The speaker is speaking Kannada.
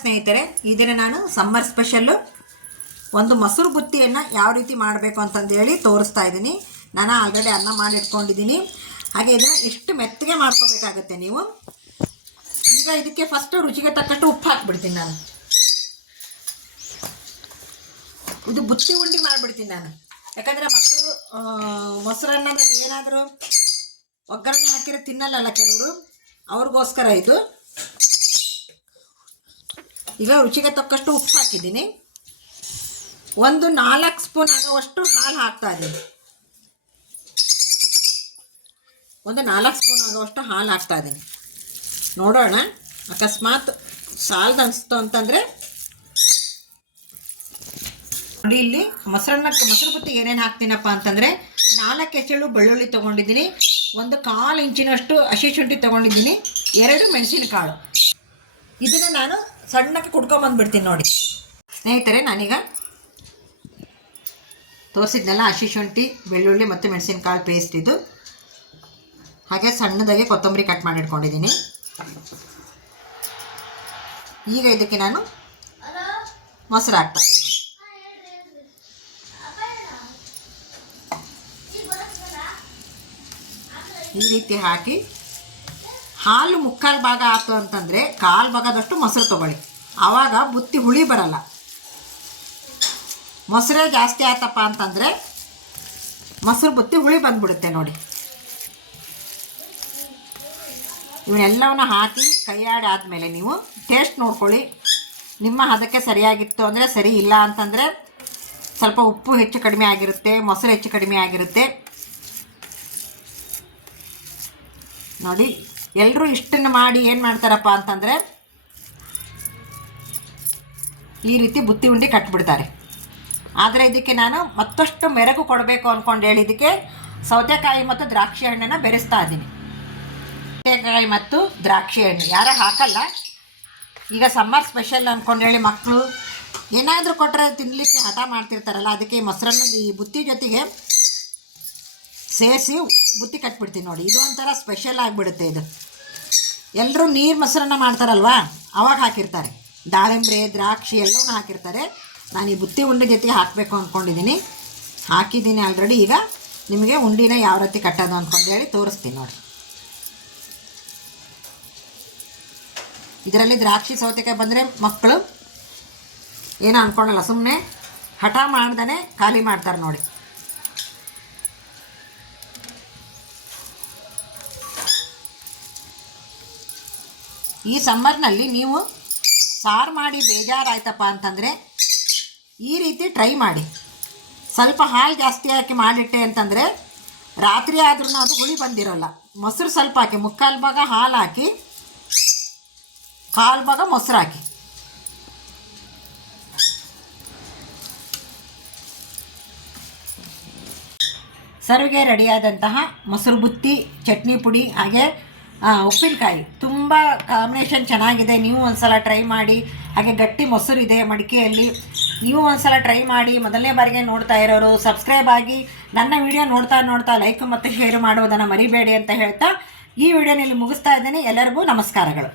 ಸ್ನೇಹಿತರೆ ಇದನ್ನು ನಾನು ಸಮ್ಮರ್ ಸ್ಪೆಷಲ್ಲು ಒಂದು ಮೊಸರು ಬುತ್ತಿಯನ್ನು ಯಾವ ರೀತಿ ಮಾಡಬೇಕು ಅಂತಂದೇಳಿ ತೋರಿಸ್ತಾ ಇದ್ದೀನಿ. ನಾನು ಆಲ್ರೆಡಿ ಅನ್ನ ಮಾಡಿ ಇಟ್ಕೊಂಡಿದ್ದೀನಿ. ಹಾಗೆ ಇದನ್ನು ಎಷ್ಟು ಮೆತ್ತಗೆ ಮಾಡ್ಕೋಬೇಕಾಗುತ್ತೆ ನೀವು. ಈಗ ಇದಕ್ಕೆ ಫಸ್ಟು ರುಚಿಗೆ ತಕ್ಕಷ್ಟು ಉಪ್ಪು ಹಾಕ್ಬಿಡ್ತೀನಿ ನಾನು. ಇದು ಬುತ್ತಿ ಉಂಡಿ ಮಾಡಿಬಿಡ್ತೀನಿ ನಾನು. ಯಾಕಂದರೆ ಮಕ್ಕಳು ಮೊಸರನ್ನ ಏನಾದರೂ ಒಗ್ಗರಣೆ ಹಾಕಿರೋ ತಿನ್ನಲ್ಲಲ್ಲ ಕೆಲವರು. ಅವ್ರಿಗೋಸ್ಕರ ಇದು. ಈಗ ರುಚಿಗೆ ತಕ್ಕಷ್ಟು ಉಪ್ಪು ಹಾಕಿದ್ದೀನಿ. ಒಂದು ನಾಲ್ಕು ಸ್ಪೂನ್ ಆಗುವಷ್ಟು ಹಾಲು ಹಾಕ್ತಾ ಇದ್ದೀನಿ. ಒಂದು ನಾಲ್ಕು ಸ್ಪೂನ್ ಆಗುವಷ್ಟು ಹಾಲು ಹಾಕ್ತಾ ಇದ್ದೀನಿ. ನೋಡೋಣ, ಅಕಸ್ಮಾತ್ ಸಾಲ್ದು ಅನಿಸ್ತು ಅಂತಂದರೆ ನೋಡಿ ಇಲ್ಲಿ ಮೊಸರನ್ನಕ್ಕೆ ಮೊಸರು ಬುತ್ತಿ ಏನೇನು ಹಾಕ್ತೀನಪ್ಪ ಅಂತಂದರೆ ನಾಲ್ಕು ಎಸಳು ಬೆಳ್ಳುಳ್ಳಿ ತೊಗೊಂಡಿದ್ದೀನಿ, ಒಂದು ಕಾಲು ಇಂಚಿನಷ್ಟು ಹಸಿ ಶುಂಠಿ ತೊಗೊಂಡಿದ್ದೀನಿ, ಎರಡು ಮೆಣಸಿನಕಾಳು. ಇದನ್ನು ನಾನು ಸಣ್ಣಕ್ಕೆ ಕುಡ್ಕೊಂಬಂದ್ಬಿಡ್ತೀನಿ ನೋಡಿ. ಸ್ನೇಹಿತರೆ, ನಾನೀಗ ತೋರಿಸಿದ್ನಲ್ಲ ಹಸಿ ಶುಂಠಿ, ಬೆಳ್ಳುಳ್ಳಿ ಮತ್ತು ಮೆಣಸಿನಕಾಳು ಪೇಸ್ಟ್ ಇದು. ಹಾಗೆ ಸಣ್ಣದಾಗಿ ಕೊತ್ತಂಬರಿ ಕಟ್ ಮಾಡಿಟ್ಕೊಂಡಿದ್ದೀನಿ ಈಗ ಇದಕ್ಕೆ ನಾನು ಮೊಸರು ಹಾಕ್ತಾ ಇದ್ದೀನಿ. ಈ ರೀತಿ ಹಾಕಿ ಹಾಲು ಮುಕ್ಕಾಲು ಭಾಗ ಆಯ್ತು ಅಂತಂದರೆ ಕಾಲು ಭಾಗದಷ್ಟು ಮೊಸರು ತೊಗೊಳ್ಳಿ. ಆವಾಗ ಬುತ್ತಿ ಹುಳಿ ಬರಲ್ಲ. ಮೊಸರೇ ಜಾಸ್ತಿ ಆಯ್ತಪ್ಪ ಅಂತಂದರೆ ಮೊಸರು ಬುತ್ತಿ ಹುಳಿ ಬಂದ್ಬಿಡುತ್ತೆ ನೋಡಿ. ಇವನ್ನೆಲ್ಲವನ್ನು ಹಾಕಿ ಕೈಯಾಡಿ ಆದಮೇಲೆ ನೀವು ಟೇಸ್ಟ್ ನೋಡ್ಕೊಳ್ಳಿ. ನಿಮ್ಮ ಹದಕ್ಕೆ ಸರಿಯಾಗಿತ್ತು ಅಂದರೆ ಸರಿ ಇಲ್ಲ ಅಂತಂದರೆ ಸ್ವಲ್ಪ ಉಪ್ಪು ಹೆಚ್ಚು ಕಡಿಮೆ ಆಗಿರುತ್ತೆ, ಮೊಸರು ಹೆಚ್ಚು ಕಡಿಮೆ ಆಗಿರುತ್ತೆ. ನೋಡಿ. ಎಲ್ಲರೂ ಇಷ್ಟನ್ನು ಮಾಡಿ ಏನು ಮಾಡ್ತಾರಪ್ಪ ಅಂತಂದರೆ ಈ ರೀತಿ ಬುತ್ತಿ ಉಂಡೆ ಕಟ್ಬಿಡ್ತಾರೆ. ಆದರೆ ಇದಕ್ಕೆ ನಾನು ಮತ್ತಷ್ಟು ಮೆರಗು ಕೊಡಬೇಕು ಅಂದ್ಕೊಂಡು ಹೇಳಿದ್ದಕ್ಕೆ ಸೌತೆಕಾಯಿ ಮತ್ತು ದ್ರಾಕ್ಷಿ ಹಣ್ಣನ್ನು ಬೆರೆಸ್ತಾ ಇದ್ದೀನಿ. ಸೌತೆಕಾಯಿ ಮತ್ತು ದ್ರಾಕ್ಷಿ ಹಣ್ಣು. ಯಾರ ಹಾಕಲ್ಲ. ಈಗ ಸಮ್ಮರ್ ಸ್ಪೆಷಲ್ ಅಂದ್ಕೊಂಡು ಹೇಳಿ ಮಕ್ಕಳು ಏನಾದರೂ ಕೊಟ್ಟರೆ ತಿನ್ನಲಿಕ್ಕೆ ಹಠ ಮಾಡ್ತಿರ್ತಾರಲ್ಲ, ಅದಕ್ಕೆ ಮೊಸರನ್ನ ಈ ಬುತ್ತಿ ಜೊತೆಗೆ ಸೇರಿಸಿ ಬುತ್ತಿ ಕಟ್ಬಿಡ್ತೀನಿ ನೋಡಿ. ಇದು ಒಂಥರ ಸ್ಪೆಷಲ್ ಆಗಿಬಿಡುತ್ತೆ ಇದು. ಎಲ್ಲರೂ ನೀರು ಮೊಸರನ್ನ ಮಾಡ್ತಾರಲ್ವಾ? ಅವಾಗ ಹಾಕಿರ್ತಾರೆ. ದಾಳಿಂಬ್ರೆ, ದ್ರಾಕ್ಷಿ ಎಲ್ಲವೂ ಹಾಕಿರ್ತಾರೆ. ನಾನು ಈ ಬುತ್ತಿ ಉಂಡೆ ಜೊತೆಗೆ ಹಾಕಬೇಕು ಅಂದ್ಕೊಂಡಿದ್ದೀನಿ ಹಾಕಿದ್ದೀನಿ ಆಲ್ರೆಡಿ ಈಗ ನಿಮಗೆ ಉಂಡಿನ ಯಾವ ರೀತಿ ಕಟ್ಟೋದು ಅಂದ್ಕೊಂಡು ಹೇಳಿ ತೋರಿಸ್ತೀನಿ ನೋಡಿ. ಇದರಲ್ಲಿ ದ್ರಾಕ್ಷಿ ಸೌತೆಕಾಯಿ ಬಂದರೆ ಮಕ್ಕಳು ಏನೋ ಅಂದ್ಕೊಳಲ್ಲ ಸುಮ್ಮನೆ ಹಠ ಮಾಡ್ದೇ ಖಾಲಿ ಮಾಡ್ತಾರೆ ನೋಡಿ. ಈ ಸಮ್ಮರ್ನಲ್ಲಿ ನೀವು ಸಾರು ಮಾಡಿ ಬೇಜಾರಾಯ್ತಪ್ಪ ಅಂತಂದರೆ ಈ ರೀತಿ ಟ್ರೈ ಮಾಡಿ. ಸ್ವಲ್ಪ ಹಾಲು ಜಾಸ್ತಿ ಹಾಕಿ ಮಾಡಿಟ್ಟೆ ಅಂತಂದರೆ ರಾತ್ರಿ ಆದ್ರೂ ಅದು ಹುಳಿ ಬಂದಿರೋಲ್ಲ. ಮೊಸರು ಸ್ವಲ್ಪ ಹಾಕಿ, ಮುಕ್ಕಾಲು ಭಾಗ ಹಾಲು ಹಾಕಿ, ಕಾಲು ಭಾಗ ಮೊಸರು ಹಾಕಿ. ಸರ್ವಿಗೆ ರೆಡಿಯಾದಂತಹ ಮೊಸರು ಬುತ್ತಿ, ಚಟ್ನಿ ಪುಡಿ, ಹಾಗೆ ಉಪ್ಪಿನಕಾಯಿ. ತುಂಬ ಕಾಂಬಿನೇಷನ್ ಚೆನ್ನಾಗಿದೆ. ನೀವು ಒಂದ್ಸಲ ಟ್ರೈ ಮಾಡಿ, ಹಾಗೆ ಗಟ್ಟಿ ಮೊಸರು ಇದೆ ಮಡಿಕೆಯಲ್ಲಿ. ನೀವು ಒಂದ್ಸಲ ಟ್ರೈ ಮಾಡಿ, ಮೊದಲನೇ ಬಾರಿಗೆ ನೋಡ್ತಾ ಇರೋರು ಸಬ್ಸ್ಕ್ರೈಬ್ ಆಗಿ ನನ್ನ ವಿಡಿಯೋ ನೋಡ್ತಾ ನೋಡ್ತಾ ಲೈಕ್ ಮತ್ತು ಶೇರ್ ಮಾಡುವುದನ್ನು ಮರಿಬೇಡಿ ಅಂತ ಹೇಳ್ತಾ ಈ ವಿಡಿಯೋನಲ್ಲಿ ಮುಗಿಸ್ತಾ ಇದ್ದೇನೆ. ಎಲ್ಲರಿಗೂ ನಮಸ್ಕಾರಗಳು.